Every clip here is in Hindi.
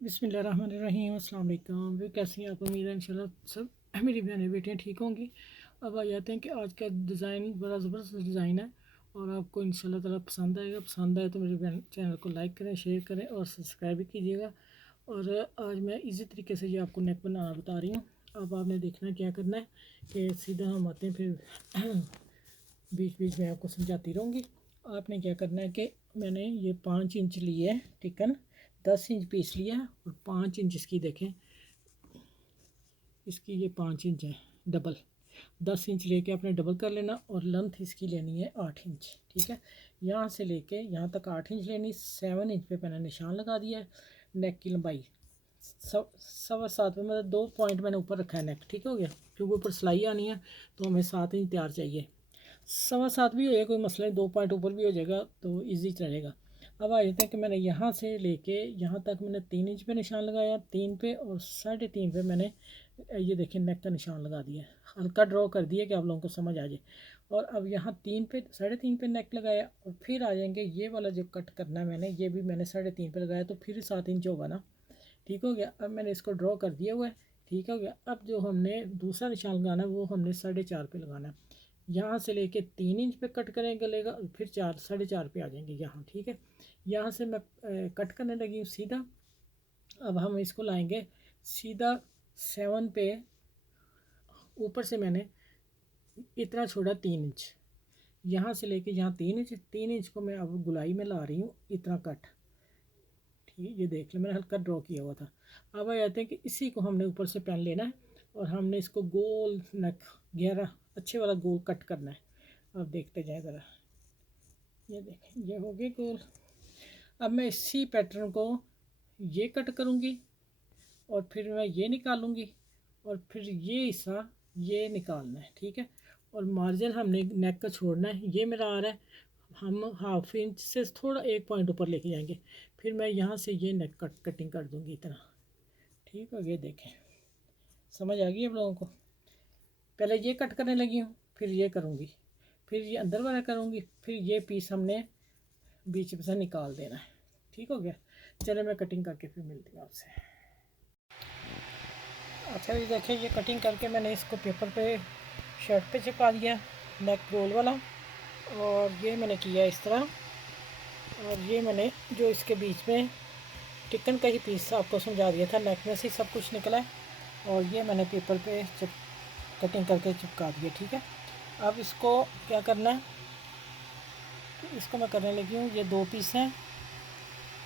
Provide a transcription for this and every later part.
बिस्मिल्लाहिर्रहमानिर्रहीम। अस्सलाम वालेकुम। वे कैसी हैं आप? उम्मीद है इंशाल्लाह सब मेरी बहनें बेटियाँ ठीक होंगी। अब आ जाते हैं कि आज का डिज़ाइन बड़ा ज़बरदस्त डिज़ाइन है और आपको इंशाल्लाह ताला पसंद आएगा। पसंद आए तो मेरे बहन चैनल को लाइक करें, शेयर करें और सब्सक्राइब भी कीजिएगा। और आज मैं इजी तरीके से ये आपको नेक बनाना बता रही हूँ। अब आपने देखना है क्या करना है कि सीधा हम आते हैं, फिर बीच बीच में आपको समझाती रहूँगी। आपने क्या करना है कि मैंने ये 5 इंच लिए है टिकन, 10 इंच पीस लिया है और 5 इंच इसकी देखें, इसकी ये 5 इंच है डबल। 10 इंच लेके आपने डबल कर लेना और लेंथ इसकी लेनी है 8 इंच। ठीक है, यहाँ से लेके यहाँ तक 8 इंच लेनी। 7 इंच पे मैंने निशान लगा दिया है। नेक की लंबाई 7.25 पे, मतलब 2 पॉइंट मैंने ऊपर रखा है नेक। ठीक हो गया, क्योंकि ऊपर सिलाई आनी है तो हमें 7 इंच तैयार चाहिए। 7.25 भी हो जाएगा, कोई मसला नहीं, 2 पॉइंट ऊपर भी हो जाएगा तो ईजी रहेगा। अब आ जाते हैं कि मैंने यहाँ से लेके यहाँ तक मैंने 3 इंच पे निशान लगाया, 3 पे और 3.5 पे मैंने ये देखिए नेक का निशान लगा दिया। हल्का ड्रॉ कर दिया कि आप लोगों को समझ आ जाए। और अब यहाँ 3 पे 3.5 पे नेक लगाया और फिर आ जाएंगे ये वाला जो कट करना है मैंने, ये भी मैंने 3.5 पे लगाया तो फिर 7 इंच होगा ना। ठीक हो गया, अब मैंने इसको ड्रॉ कर दिया हुआ है। ठीक हो गया, अब जो हमने दूसरा निशान लगाना है वो हमने 4.5 पे लगाना है। यहाँ से लेके 3 इंच पे कट करें गलेगा, फिर 4 4.5 पे आ जाएंगे यहाँ। ठीक है, यहाँ से मैं कट करने लगी हूँ सीधा। अब हम इसको लाएंगे सीधा 7 पे। ऊपर से मैंने इतना छोड़ा 3 इंच, यहाँ से लेके यहाँ 3 इंच, 3 इंच को मैं अब गुलाई में ला रही हूँ इतना कट। ठीक, ये देख लो मैंने हल्का ड्रॉ किया हुआ था। अब आ जाते हैं कि इसी को हमने ऊपर से पेन लेना है और हमने इसको गोल नक गहरा अच्छे वाला गोल कट करना है। अब देखते जाए ज़रा, ये देखें ये हो गया गोल। अब मैं इसी पैटर्न को ये कट करूँगी और फिर मैं ये निकालूंगी और फिर ये हिस्सा ये निकालना है। ठीक है, और मार्जिन हमने नेक का छोड़ना है। ये मेरा आ रहा है, हम 1/2 इंच से थोड़ा 1 पॉइंट ऊपर लेके जाएंगे। फिर मैं यहाँ से ये नेक कटिंग कर दूँगी इतना। ठीक है, ये देखें समझ आ गई आप लोगों को। पहले ये कट करने लगी हूँ, फिर ये करूँगी, फिर ये अंदर वाला करूँगी, फिर ये पीस हमने बीच में से निकाल देना है। ठीक हो गया, चले मैं कटिंग करके फिर मिलती हूँ आपसे। अच्छा ये देखिए, ये कटिंग करके मैंने इसको पेपर पे शर्ट पे चिपका दिया, नेक गोल वाला। और ये मैंने किया इस तरह। और ये मैंने जो इसके बीच में टिकन का ही पीस आपको समझा दिया था, नेक में से सब कुछ निकला है और ये मैंने पेपर पे कटिंग करके चिपका दिया। ठीक है, अब इसको क्या करना है, तो इसको मैं करने लगी हूँ। ये 2 पीस हैं,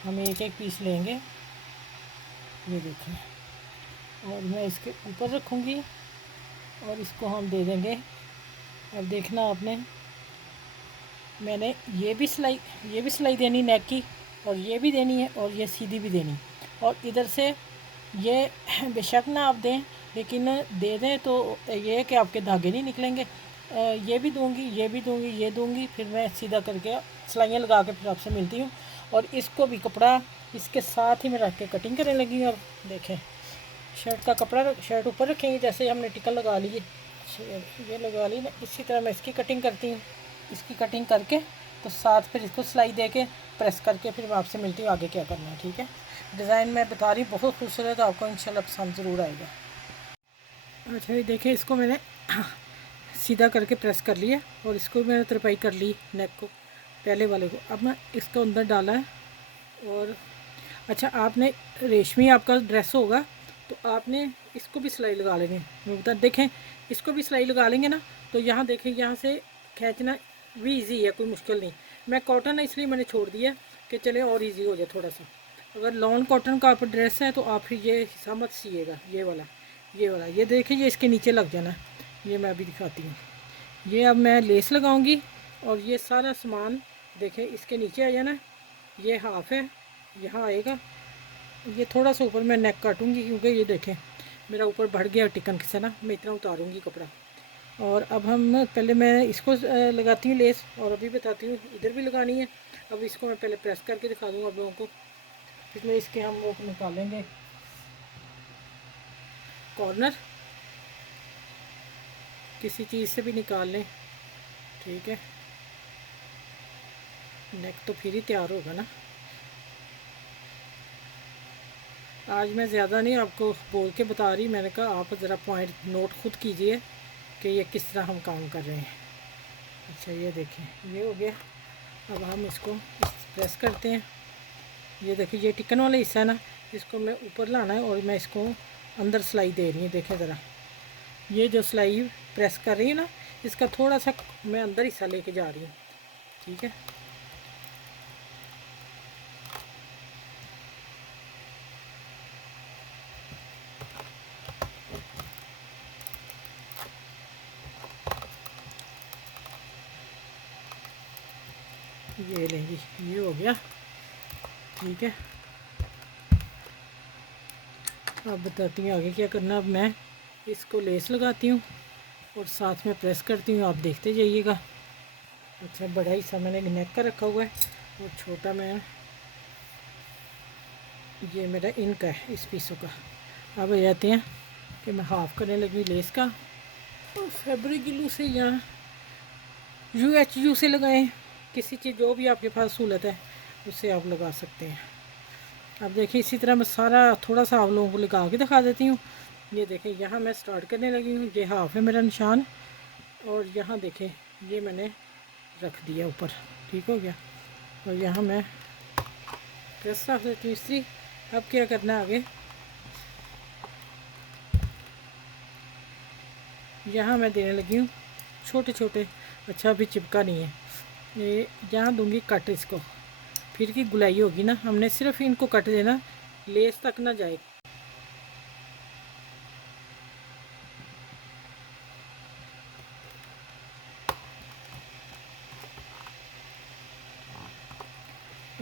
हम एक एक पीस लेंगे, ये देखिए, और मैं इसके ऊपर रखूँगी और इसको हम दे देंगे। अब देखना आपने, मैंने ये भी सिलाई देनी नेक की और ये भी देनी है और ये सीधी भी देनी। और इधर से ये बेशक ना आप दें, लेकिन दे दें तो ये है कि आपके धागे नहीं निकलेंगे। ये भी दूंगी, ये भी दूंगी, ये दूंगी, फिर मैं सीधा करके सिलाइयाँ लगा के फिर आपसे मिलती हूँ। और इसको भी कपड़ा इसके साथ ही मैं रख के कटिंग करने लगी हूँ। अब देखें, शर्ट का कपड़ा शर्ट ऊपर रखेंगे, जैसे हमने टिकन लगा ली, ये लगा ली ना, इसी तरह मैं इसकी कटिंग करती हूँ। इसकी कटिंग करके तो साथ फिर इसको सिलाई दे के प्रेस करके फिर मैं आपसे मिलती हूँ आगे क्या करना है। ठीक है, डिज़ाइन मैं बता रही बहुत खूबसूरत है, आपको इंशाल्लाह पसंद ज़रूर आएगा। अच्छा ये देखिए, इसको मैंने सीधा करके प्रेस कर लिया और इसको मैंने तरपाई कर ली नेक को, पहले वाले को। अब मैं इसको अंदर डाला है। और अच्छा, आपने रेशमी आपका ड्रेस होगा तो आपने इसको भी सिलाई लगा लेंगे। मैं बता देखें, इसको भी सिलाई लगा लेंगे ना तो यहाँ देखें, यहाँ से खींचना भी इजी है, कोई मुश्किल नहीं। मैं कॉटन है इसलिए मैंने छोड़ दिया कि चले और इजी हो जाए थोड़ा सा। अगर लॉन कॉटन का आप ड्रेस है तो आप फिर ये हिस्सा मत सीइएगा, ये वाला ये देखिए, ये इसके नीचे लग जाना। ये मैं अभी दिखाती हूँ। ये अब मैं लेस लगाऊंगी और ये सारा सामान देखें इसके नीचे आ जाना। ये हाफ है, यहाँ आएगा। ये थोड़ा सा ऊपर मैं नेक काटूंगी क्योंकि ये देखें मेरा ऊपर बढ़ गया टिकन से ना, मैं इतना उतारूंगी कपड़ा। और अब हम पहले मैं इसको लगाती हूँ लेस और अभी बताती हूँ इधर भी लगानी है। अब इसको मैं पहले प्रेस करके दिखा दूँगा आप लोगों को, इसलिए इसके हम वो निकालेंगे कॉर्नर, किसी चीज़ से भी निकाल लें। ठीक है, नेक तो फिर ही तैयार होगा ना। आज मैं ज़्यादा नहीं आपको बोल के बता रही, मैंने कहा आप ज़रा पॉइंट नोट खुद कीजिए कि ये किस तरह हम काम कर रहे हैं। अच्छा ये देखें ये हो गया। अब हम इसको प्रेस करते हैं। ये देखिए ये टिकन वाला हिस्सा है ना, इसको मैं ऊपर लाना है और मैं इसको अंदर सिलाई दे रही हूँ। देखें ज़रा, ये जो सिलाई प्रेस कर रही है ना, इसका थोड़ा सा मैं अंदर हिस्सा लेके जा रही हूँ। ठीक है, ये लेंगी, ये हो गया। ठीक है, अब बताती हूँ आगे क्या करना। अब मैं इसको लेस लगाती हूँ और साथ में प्रेस करती हूँ, आप देखते जाइएगा। अच्छा बड़ा हिस्सा मैंने नेक का रखा हुआ है और छोटा मैं, ये मेरा इनका है इस पीसों का। अब आ जाते हैं कि मैं हाफ़ करने लगी लेस का, और फैब्रिक ग्लू से या UHU से लगाएं, किसी चीज़ जो भी आपके पास सहूलत है उससे आप लगा सकते हैं। अब देखिए इसी तरह मैं सारा थोड़ा सा आप लोगों को लगा के दिखा देती हूँ। ये देखें यहाँ मैं स्टार्ट करने लगी हूँ, ये हाफ़ है मेरा निशान, और यहाँ देखें ये मैंने रख दिया ऊपर। ठीक हो गया, और यहाँ मैं प्रेस रख देती हूँ इस्त्री। अब क्या करना है आगे, यहाँ मैं देने लगी हूँ छोटे छोटे। अच्छा अभी चिपका नहीं है, ये यहाँ दूंगी कट इसको, फिर की गुलाई होगी ना, हमने सिर्फ इनको कट देना, लेस तक ना जाए।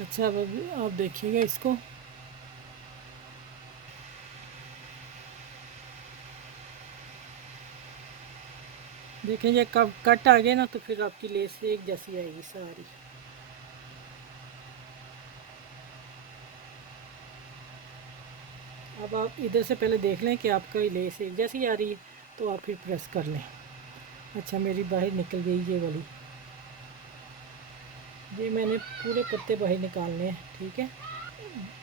अच्छा अब आप देखिएगा इसको, देखें ये कब कट आ गए ना तो फिर आपकी लेस एक जैसी आएगी सारी। अब आप इधर से पहले देख लें कि आपका लेस एक जैसी आ रही है, तो आप फिर प्रेस कर लें। अच्छा मेरी बाहर निकल गई ये वाली, ये मैंने पूरे पत्ते बाहर निकालने हैं। ठीक है,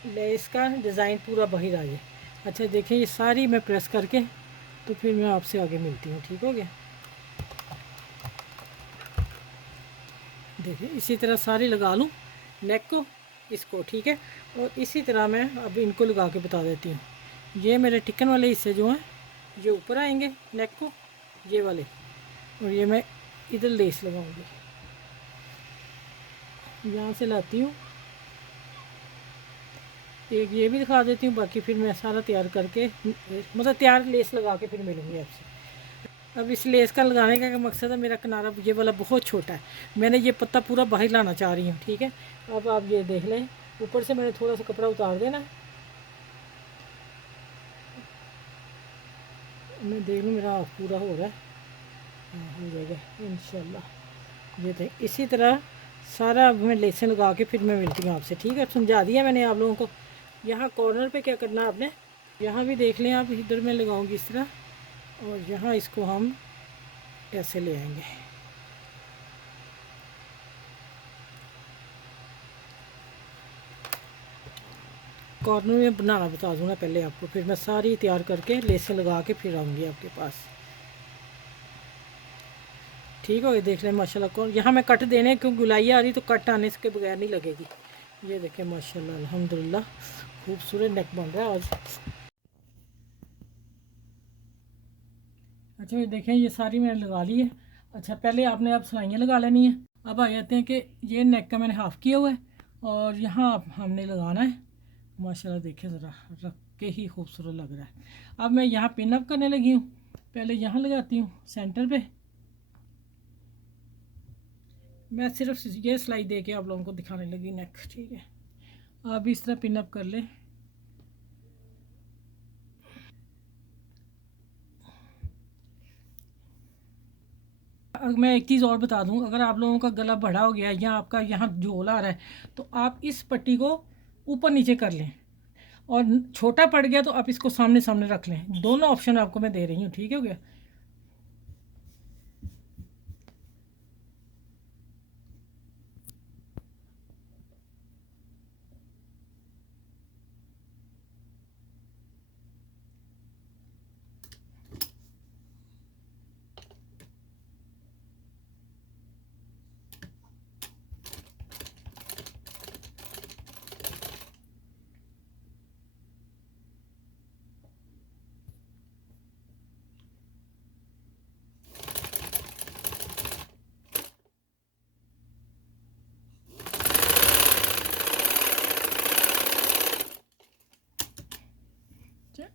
लेस का डिज़ाइन पूरा बाहर आ जाए। अच्छा देखिए ये सारी मैं प्रेस करके तो फिर मैं आपसे आगे मिलती हूँ। ठीक हो गया, देखिए इसी तरह सारी लगा लूँ नेक को, इसको। ठीक है, और इसी तरह मैं अब इनको लगा के बता देती हूँ। ये मेरे टिकन वाले हिस्से जो हैं ये ऊपर आएंगे नेक को, ये वाले, और ये मैं इधर लेस लगाऊंगी। यहाँ से लाती हूँ, एक ये भी दिखा देती हूँ, बाकी फिर मैं सारा तैयार करके मतलब तैयार लेस लगा के फिर मिलूँगी आपसे। अब इस लेस का लगाने का मकसद है, मेरा किनारा ये वाला बहुत छोटा है, मैंने ये पत्ता पूरा बाहर लाना चाह रही हूँ। ठीक है, अब आप ये देख लें, ऊपर से मैंने थोड़ा सा कपड़ा उतार देना, मैं देख लूँ मेरा हाथ पूरा हो रहा है। हाँ हो जाएगा इंशाल्लाह। ये देख इसी तरह सारा अब मैं लेसन लगा के फिर मैं मिलती हूँ आपसे। ठीक है, समझा दिया मैंने आप लोगों को। यहाँ कॉर्नर पे क्या करना है आपने, यहाँ भी देख लें आप, इधर मैं लगाऊंगी इस तरह, और यहाँ इसको हम ऐसे ले आएंगे। कॉर्नर में बनाना बता दूँ ना पहले आपको, फिर मैं सारी तैयार करके लेसें लगा के फिर आऊँगी आपके पास। ठीक हो गया, देख लें माशाल्लाह। कौन यहाँ मैं कट देने क्यों गुलाई आ रही तो कट आने के बगैर नहीं लगेगी। ये देखें माशाल्लाह अल्हम्दुलिल्लाह खूबसूरत नेक बन रहा है आज। अच्छा ये देखें ये सारी मैंने लगा ली है। अच्छा पहले आपने अब सिलाइयाँ लगा लेनी है। अब आ जाते हैं कि ये नेक का मैंने हाफ़ किया हुआ है और यहाँ हमने लगाना है। माशाल्लाह देखें ज़रा, रख के ही खूबसूरत लग रहा है। अब मैं यहाँ पिन अप करने लगी हूँ, पहले यहाँ लगाती हूँ सेंटर पे। मैं सिर्फ ये सिलाई दे के आप लोगों को दिखाने लगी नेक। ठीक है, आप इस तरह पिन अप कर लें। मैं एक चीज़ और बता दूं, अगर आप लोगों का गला बड़ा हो गया है या आपका यहाँ झोल आ रहा है तो आप इस पट्टी को ऊपर नीचे कर लें, और छोटा पड़ गया तो आप इसको सामने सामने रख लें। दोनों ऑप्शन आपको मैं दे रही हूँ। ठीक हो गया,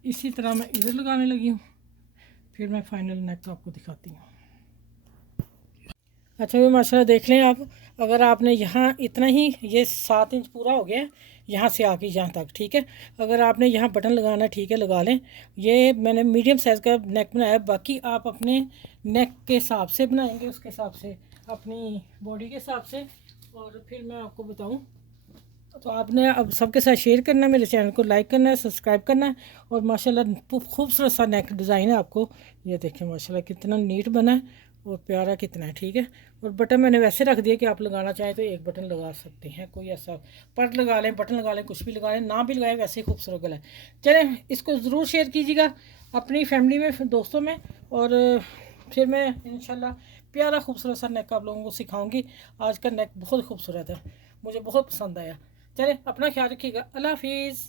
इसी तरह मैं इधर लगाने लगी हूँ, फिर मैं फाइनल नेक आपको दिखाती हूँ। अच्छा भी माशाल्लाह देख लें आप, अगर आपने यहाँ इतना ही, ये 7 इंच पूरा हो गया यहाँ से आके यहाँ तक, ठीक है। अगर आपने यहाँ बटन लगाना, ठीक है, लगा लें। ये मैंने मीडियम साइज़ का नेक बनाया, बाकी आप अपने नेक के हिसाब से बनाएंगे, उसके हिसाब से, अपनी बॉडी के हिसाब से। और फिर मैं आपको बताऊँ, तो आपने अब सबके साथ शेयर करना है, मेरे चैनल को लाइक करना है, सब्सक्राइब करना है। और माशाल्लाह खूबसूरत सा नेक डिज़ाइन है, आपको ये देखें माशाल्लाह कितना नीट बना है और प्यारा कितना है, ठीक है। और बटन मैंने वैसे रख दिया कि आप लगाना चाहें तो एक बटन लगा सकते हैं, कोई ऐसा पर्ट लगा लें, बटन लगा लें, कुछ भी लगा लें, ना भी लगाएं, वैसे ही खूबसूरत गला है। चलें, इसको ज़रूर शेयर कीजिएगा अपनी फैमिली में, दोस्तों में। और फिर मैं इंशाल्लाह प्यारा खूबसूरत सा नेक आप लोगों को सिखाऊंगी। आज का नेक बहुत खूबसूरत है, मुझे बहुत पसंद आया। चलें, अपना ख्याल रखिएगा। अल्लाह हाफिज़।